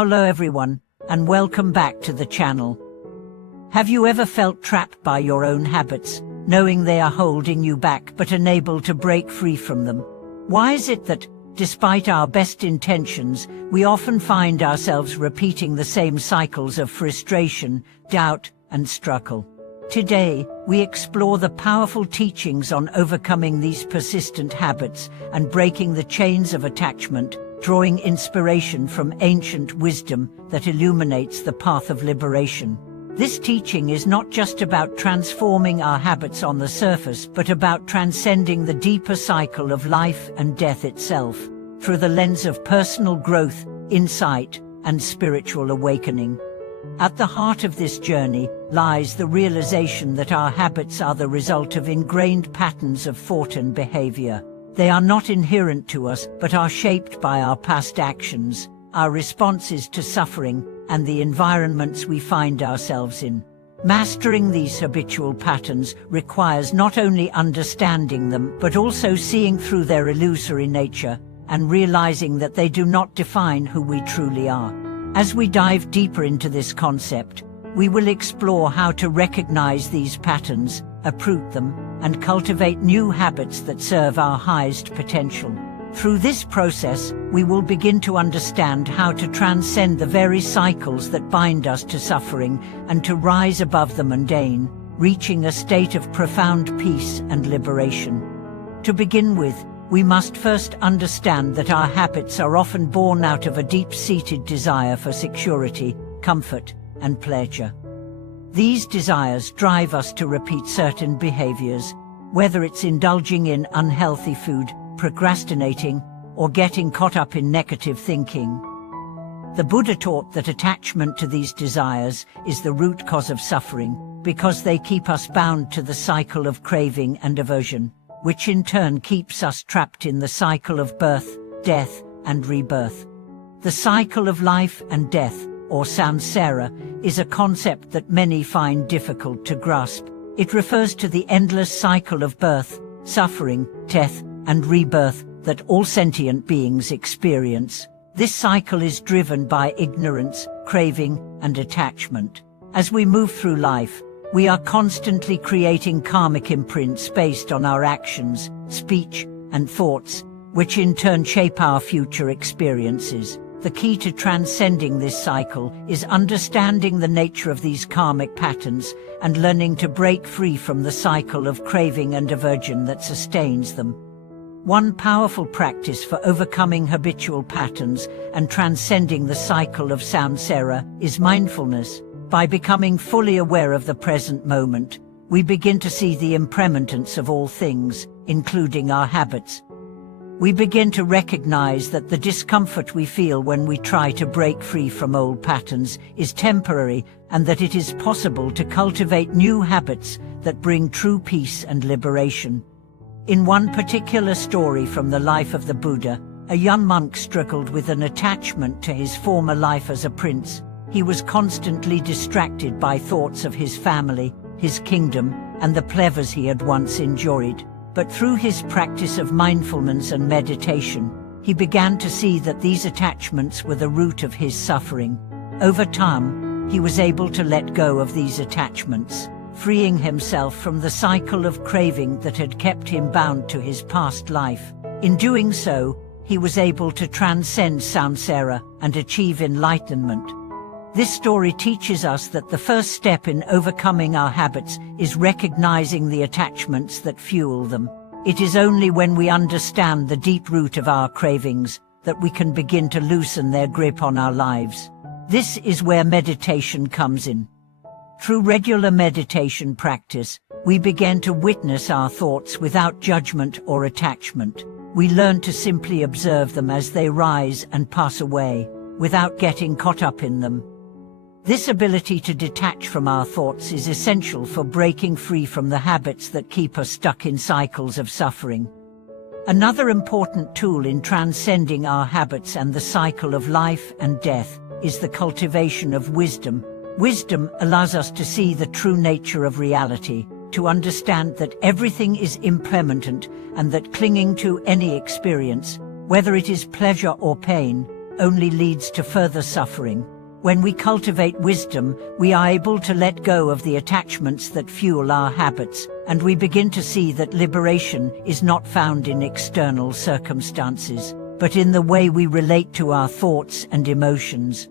Hello everyone, and welcome back to the channel. Have you ever felt trapped by your own habits, knowing they are holding you back but unable to break free from them? Why is it that, despite our best intentions, we often find ourselves repeating the same cycles of frustration, doubt, and struggle? Today, we explore the powerful teachings on overcoming these persistent habits and breaking the chains of attachment, drawing inspiration from ancient wisdom that illuminates the path of liberation. This teaching is not just about transforming our habits on the surface, but about transcending the deeper cycle of life and death itself, through the lens of personal growth, insight, and spiritual awakening. At the heart of this journey lies the realization that our habits are the result of ingrained patterns of thought and behavior. They are not inherent to us, but are shaped by our past actions, our responses to suffering, and the environments we find ourselves in. Mastering these habitual patterns requires not only understanding them, but also seeing through their illusory nature and realizing that they do not define who we truly are. As we dive deeper into this concept, we will explore how to recognize these patterns, uproot them, and cultivate new habits that serve our highest potential. Through this process, we will begin to understand how to transcend the very cycles that bind us to suffering and to rise above the mundane, reaching a state of profound peace and liberation. To begin with, we must first understand that our habits are often born out of a deep-seated desire for security, comfort, and pleasure. These desires drive us to repeat certain behaviors, whether it's indulging in unhealthy food, procrastinating, or getting caught up in negative thinking. The Buddha taught that attachment to these desires is the root cause of suffering, because they keep us bound to the cycle of craving and aversion, which in turn keeps us trapped in the cycle of birth, death, and rebirth. The cycle of life and death, or samsara, is a concept that many find difficult to grasp. It refers to the endless cycle of birth, suffering, death, and rebirth that all sentient beings experience. This cycle is driven by ignorance, craving, and attachment. As we move through life, we are constantly creating karmic imprints based on our actions, speech, and thoughts, which in turn shape our future experiences. The key to transcending this cycle is understanding the nature of these karmic patterns and learning to break free from the cycle of craving and aversion that sustains them. One powerful practice for overcoming habitual patterns and transcending the cycle of samsara is mindfulness. By becoming fully aware of the present moment, we begin to see the impermanence of all things, including our habits. We begin to recognize that the discomfort we feel when we try to break free from old patterns is temporary, and that it is possible to cultivate new habits that bring true peace and liberation. In one particular story from the life of the Buddha, a young monk struggled with an attachment to his former life as a prince. He was constantly distracted by thoughts of his family, his kingdom, and the pleasures he had once enjoyed. But through his practice of mindfulness and meditation, he began to see that these attachments were the root of his suffering. Over time, he was able to let go of these attachments, freeing himself from the cycle of craving that had kept him bound to his past life. In doing so, he was able to transcend samsara and achieve enlightenment. This story teaches us that the first step in overcoming our habits is recognizing the attachments that fuel them. It is only when we understand the deep root of our cravings that we can begin to loosen their grip on our lives. This is where meditation comes in. Through regular meditation practice, we begin to witness our thoughts without judgment or attachment. We learn to simply observe them as they rise and pass away, without getting caught up in them. This ability to detach from our thoughts is essential for breaking free from the habits that keep us stuck in cycles of suffering. Another important tool in transcending our habits and the cycle of life and death is the cultivation of wisdom. Wisdom allows us to see the true nature of reality, to understand that everything is impermanent and that clinging to any experience, whether it is pleasure or pain, only leads to further suffering. When we cultivate wisdom, we are able to let go of the attachments that fuel our habits, and we begin to see that liberation is not found in external circumstances, but in the way we relate to our thoughts and emotions.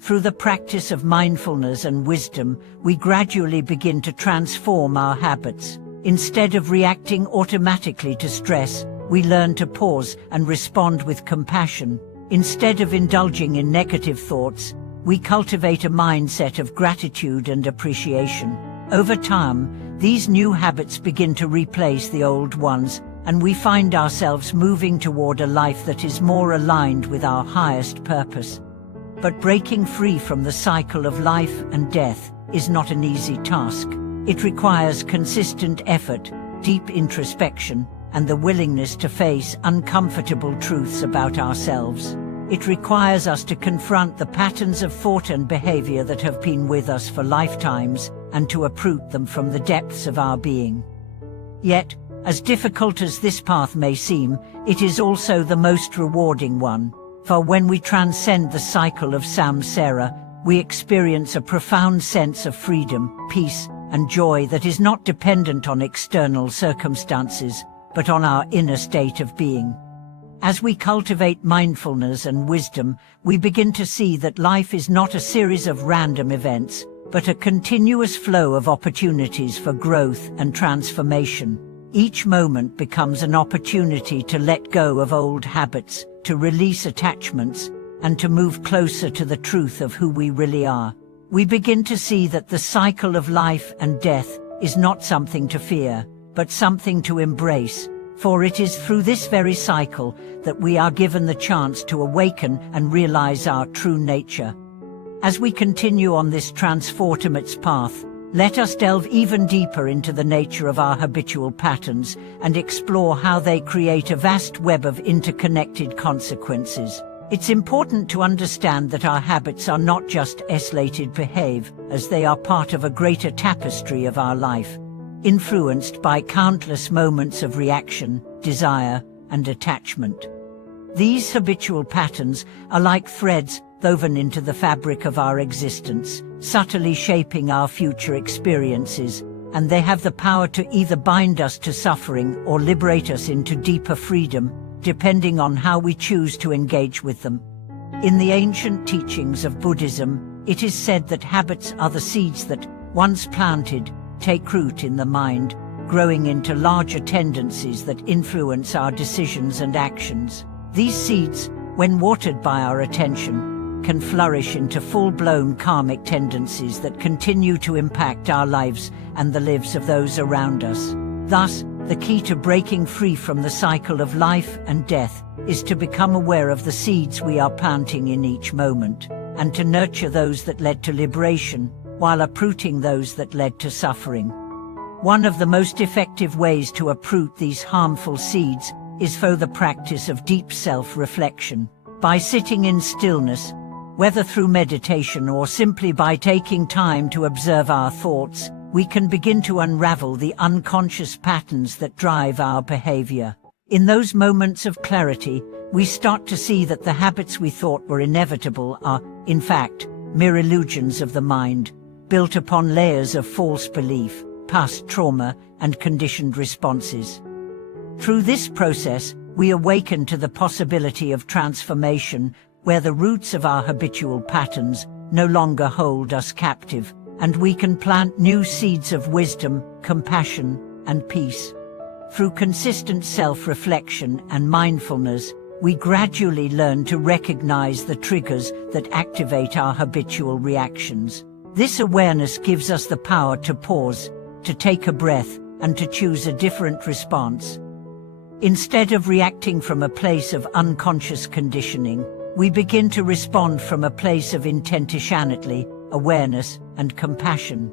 Through the practice of mindfulness and wisdom, we gradually begin to transform our habits. Instead of reacting automatically to stress, we learn to pause and respond with compassion. Instead of indulging in negative thoughts, we cultivate a mindset of gratitude and appreciation. Over time, these new habits begin to replace the old ones, and we find ourselves moving toward a life that is more aligned with our highest purpose. But breaking free from the cycle of life and death is not an easy task. It requires consistent effort, deep introspection, and the willingness to face uncomfortable truths about ourselves. It requires us to confront the patterns of thought and behavior that have been with us for lifetimes, and to uproot them from the depths of our being. Yet, as difficult as this path may seem, it is also the most rewarding one. For when we transcend the cycle of samsara, we experience a profound sense of freedom, peace, and joy that is not dependent on external circumstances, but on our inner state of being. As we cultivate mindfulness and wisdom, we begin to see that life is not a series of random events, but a continuous flow of opportunities for growth and transformation. Each moment becomes an opportunity to let go of old habits, to release attachments, and to move closer to the truth of who we really are. We begin to see that the cycle of life and death is not something to fear, but something to embrace. For it is through this very cycle that we are given the chance to awaken and realize our true nature. As we continue on this transformative path, let us delve even deeper into the nature of our habitual patterns and explore how they create a vast web of interconnected consequences. It's important to understand that our habits are not just isolated behavior, as they are part of a greater tapestry of our life, influenced by countless moments of reaction, desire, and attachment. These habitual patterns are like threads woven into the fabric of our existence, subtly shaping our future experiences, and they have the power to either bind us to suffering or liberate us into deeper freedom, depending on how we choose to engage with them. In the ancient teachings of Buddhism, it is said that habits are the seeds that, once planted, take root in the mind, growing into larger tendencies that influence our decisions and actions. These seeds, when watered by our attention, can flourish into full-blown karmic tendencies that continue to impact our lives and the lives of those around us. Thus, the key to breaking free from the cycle of life and death is to become aware of the seeds we are planting in each moment, and to nurture those that led to liberation, while uprooting those that led to suffering. One of the most effective ways to uproot these harmful seeds is through the practice of deep self-reflection. By sitting in stillness, whether through meditation or simply by taking time to observe our thoughts, we can begin to unravel the unconscious patterns that drive our behavior. In those moments of clarity, we start to see that the habits we thought were inevitable are, in fact, mere illusions of the mind, built upon layers of false belief, past trauma, and conditioned responses. Through this process, we awaken to the possibility of transformation, where the roots of our habitual patterns no longer hold us captive, and we can plant new seeds of wisdom, compassion, and peace. Through consistent self-reflection and mindfulness, we gradually learn to recognize the triggers that activate our habitual reactions. This awareness gives us the power to pause, to take a breath, and to choose a different response. Instead of reacting from a place of unconscious conditioning, we begin to respond from a place of intentionality, awareness, and compassion.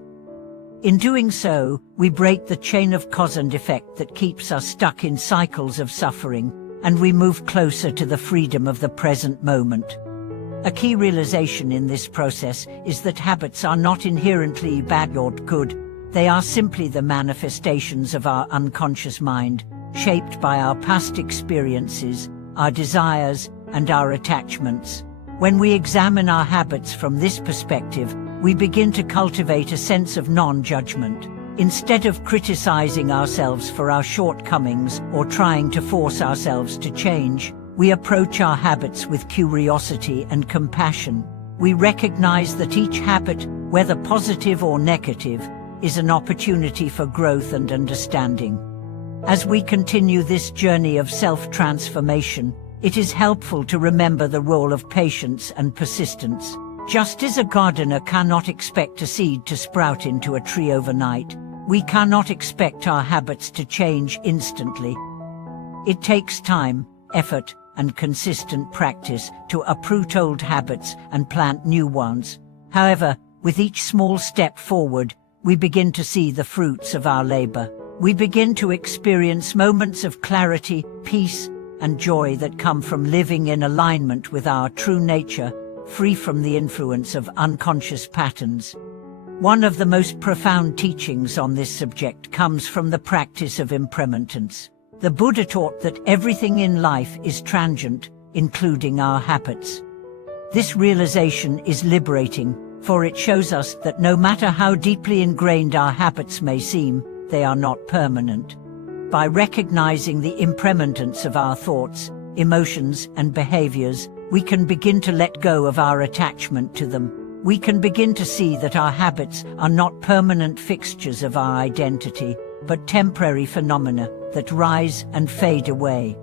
In doing so, we break the chain of cause and effect that keeps us stuck in cycles of suffering, and we move closer to the freedom of the present moment. A key realization in this process is that habits are not inherently bad or good. They are simply the manifestations of our unconscious mind, shaped by our past experiences, our desires, and our attachments. When we examine our habits from this perspective, we begin to cultivate a sense of non-judgment. Instead of criticizing ourselves for our shortcomings or trying to force ourselves to change, we approach our habits with curiosity and compassion. We recognize that each habit, whether positive or negative, is an opportunity for growth and understanding. As we continue this journey of self-transformation, it is helpful to remember the role of patience and persistence. Just as a gardener cannot expect a seed to sprout into a tree overnight, we cannot expect our habits to change instantly. It takes time, effort, and consistent practice to uproot old habits and plant new ones. However, with each small step forward, we begin to see the fruits of our labor. We begin to experience moments of clarity, peace, and joy that come from living in alignment with our true nature, free from the influence of unconscious patterns. One of the most profound teachings on this subject comes from the practice of impermanence. The Buddha taught that everything in life is transient, including our habits. This realization is liberating, for it shows us that no matter how deeply ingrained our habits may seem, they are not permanent. By recognizing the impermanence of our thoughts, emotions, and behaviors, we can begin to let go of our attachment to them. We can begin to see that our habits are not permanent fixtures of our identity, but temporary phenomena that rise and fade away.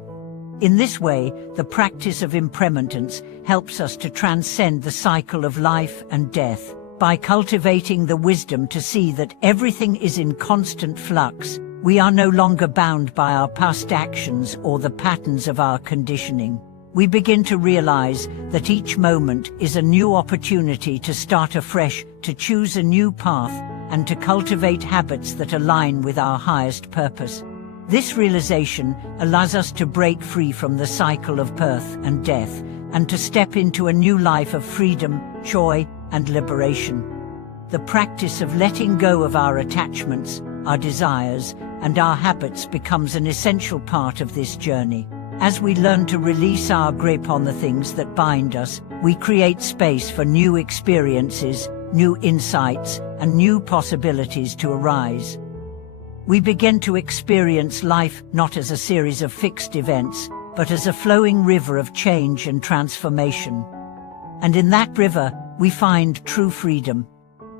In this way, the practice of impermanence helps us to transcend the cycle of life and death. By cultivating the wisdom to see that everything is in constant flux, we are no longer bound by our past actions or the patterns of our conditioning. We begin to realize that each moment is a new opportunity to start afresh, to choose a new path, and to cultivate habits that align with our highest purpose. This realization allows us to break free from the cycle of birth and death, and to step into a new life of freedom, joy, and liberation. The practice of letting go of our attachments, our desires, and our habits becomes an essential part of this journey. As we learn to release our grip on the things that bind us, we create space for new experiences, new insights, and new possibilities to arise. We begin to experience life not as a series of fixed events, but as a flowing river of change and transformation. And in that river, we find true freedom.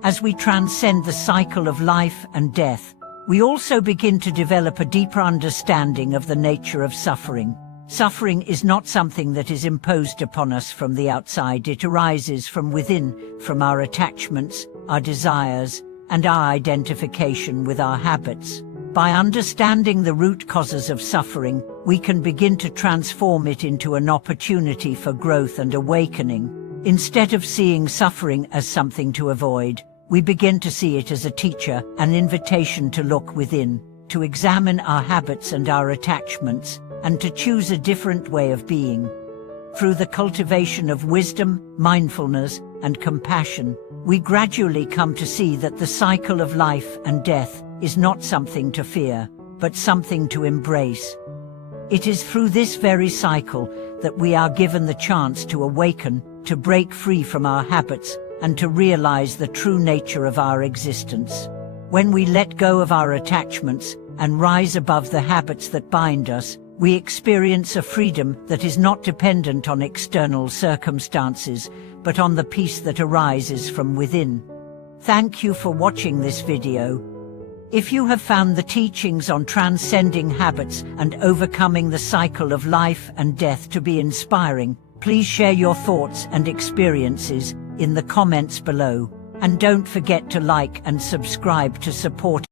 As we transcend the cycle of life and death, we also begin to develop a deeper understanding of the nature of suffering. Suffering is not something that is imposed upon us from the outside. It arises from within, from our attachments, our desires, and our identification with our habits. By understanding the root causes of suffering, we can begin to transform it into an opportunity for growth and awakening. Instead of seeing suffering as something to avoid, we begin to see it as a teacher, an invitation to look within, to examine our habits and our attachments, and to choose a different way of being. Through the cultivation of wisdom, mindfulness, and compassion, we gradually come to see that the cycle of life and death is not something to fear, but something to embrace. It is through this very cycle that we are given the chance to awaken, to break free from our habits, and to realize the true nature of our existence. When we let go of our attachments and rise above the habits that bind us, we experience a freedom that is not dependent on external circumstances, but on the peace that arises from within. Thank you for watching this video. If you have found the teachings on transcending habits and overcoming the cycle of life and death to be inspiring, please share your thoughts and experiences in the comments below. And don't forget to like and subscribe to support